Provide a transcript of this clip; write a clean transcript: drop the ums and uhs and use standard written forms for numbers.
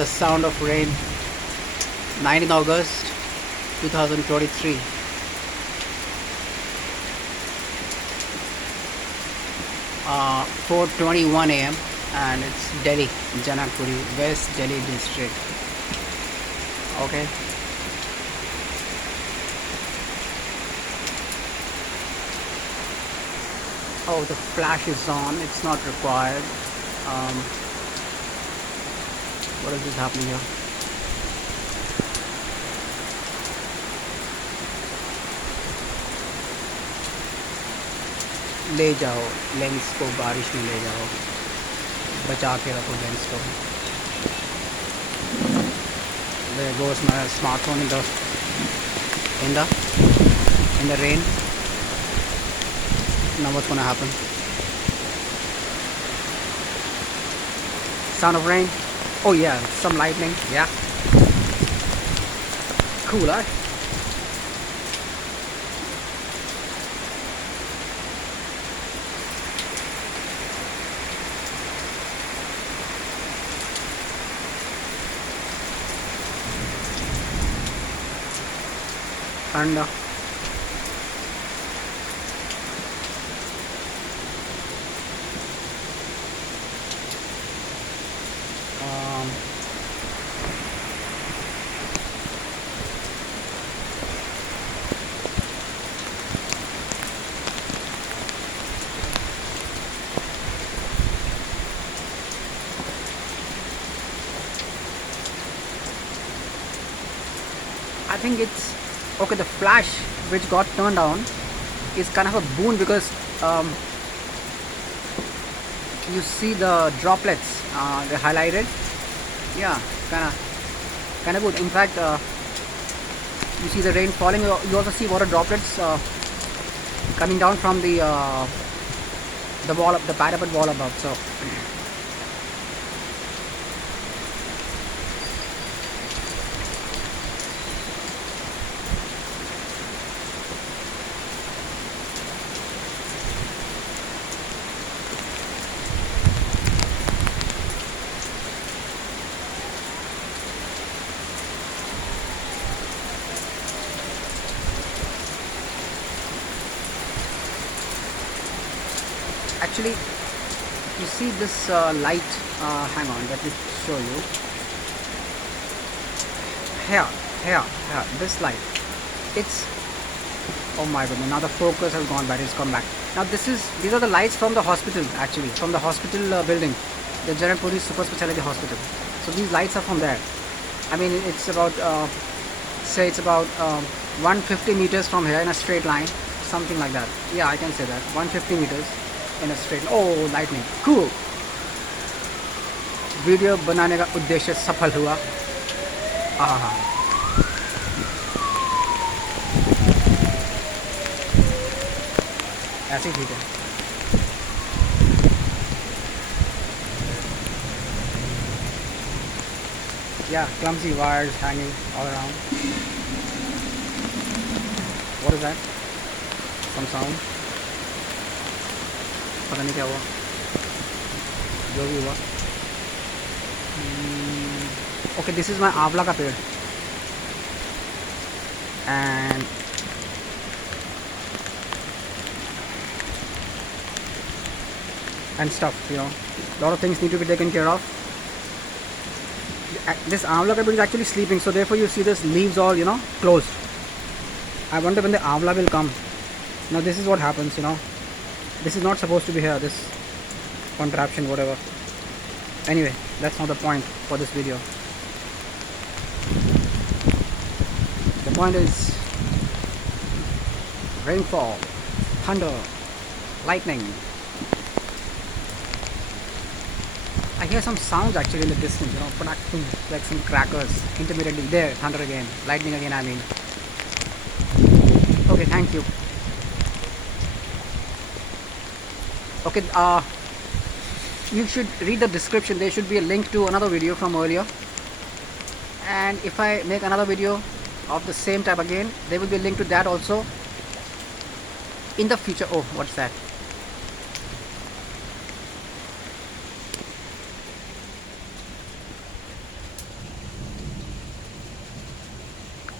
The Sound of Rain, 19 August 2023. Uh, 4:21 a.m. and it's Delhi, Janakpuri, West Delhi district. Okay. Oh, the flash is on. It's not required. What is this happening here? ले जाओ lens को, बारिश में ले जाओ, बचा के रखो लेंस को. There goes my smartphone in the rain. Now what's gonna happen? Sound of rain. Oh yeah, some lightning. Yeah, cool, huh? And I think it's okay. The flash which got turned on is kind of a boon because you see the droplets, they're highlighted. Yeah, kind of good. In fact, you see the rain falling. You also see water droplets coming down from the wall, the parapet wall above. So. Actually, you see this light, hang on, let me show you. Here, this light, it's, oh my goodness, now the focus has gone back, it's come back. Now these are the lights from the hospital, actually, from the hospital building, the Janakpuri Super Specialty Hospital. So these lights are from there. I mean, it's about, say it's about 150 meters from here in a straight line, something like that. Yeah, I can say that, 150 meters. In a straight. Oh, lightning, cool. Video बनाने का उद्देश्य सफल हुआ. आहा, ऐसे ही ठीक है. Yeah, clumsy wires hanging all around. What is that? Some sound. पता नहीं क्या हुआ, जो भी हुआ. Okay, this is my आंवला का पेड़ and stuff, you know, lot of things need to be taken care of. This आंवला का पेड़ is actually sleeping, so therefore you see this leaves all, you know, closed. I wonder when the आंवला will come. Now this is what happens, you know. This is not supposed to be here, this contraption, whatever. Anyway, that's not the point for this video. The point is rainfall, thunder, lightning. I hear some sounds actually in the distance, you know, production, like some crackers, intermittently. There, thunder again, lightning again, I mean. Okay, thank you. Okay, you should read the description. There should be a link to another video from earlier, and if I make another video of the same type again, there will be a link to that also in the future. Oh, what's that?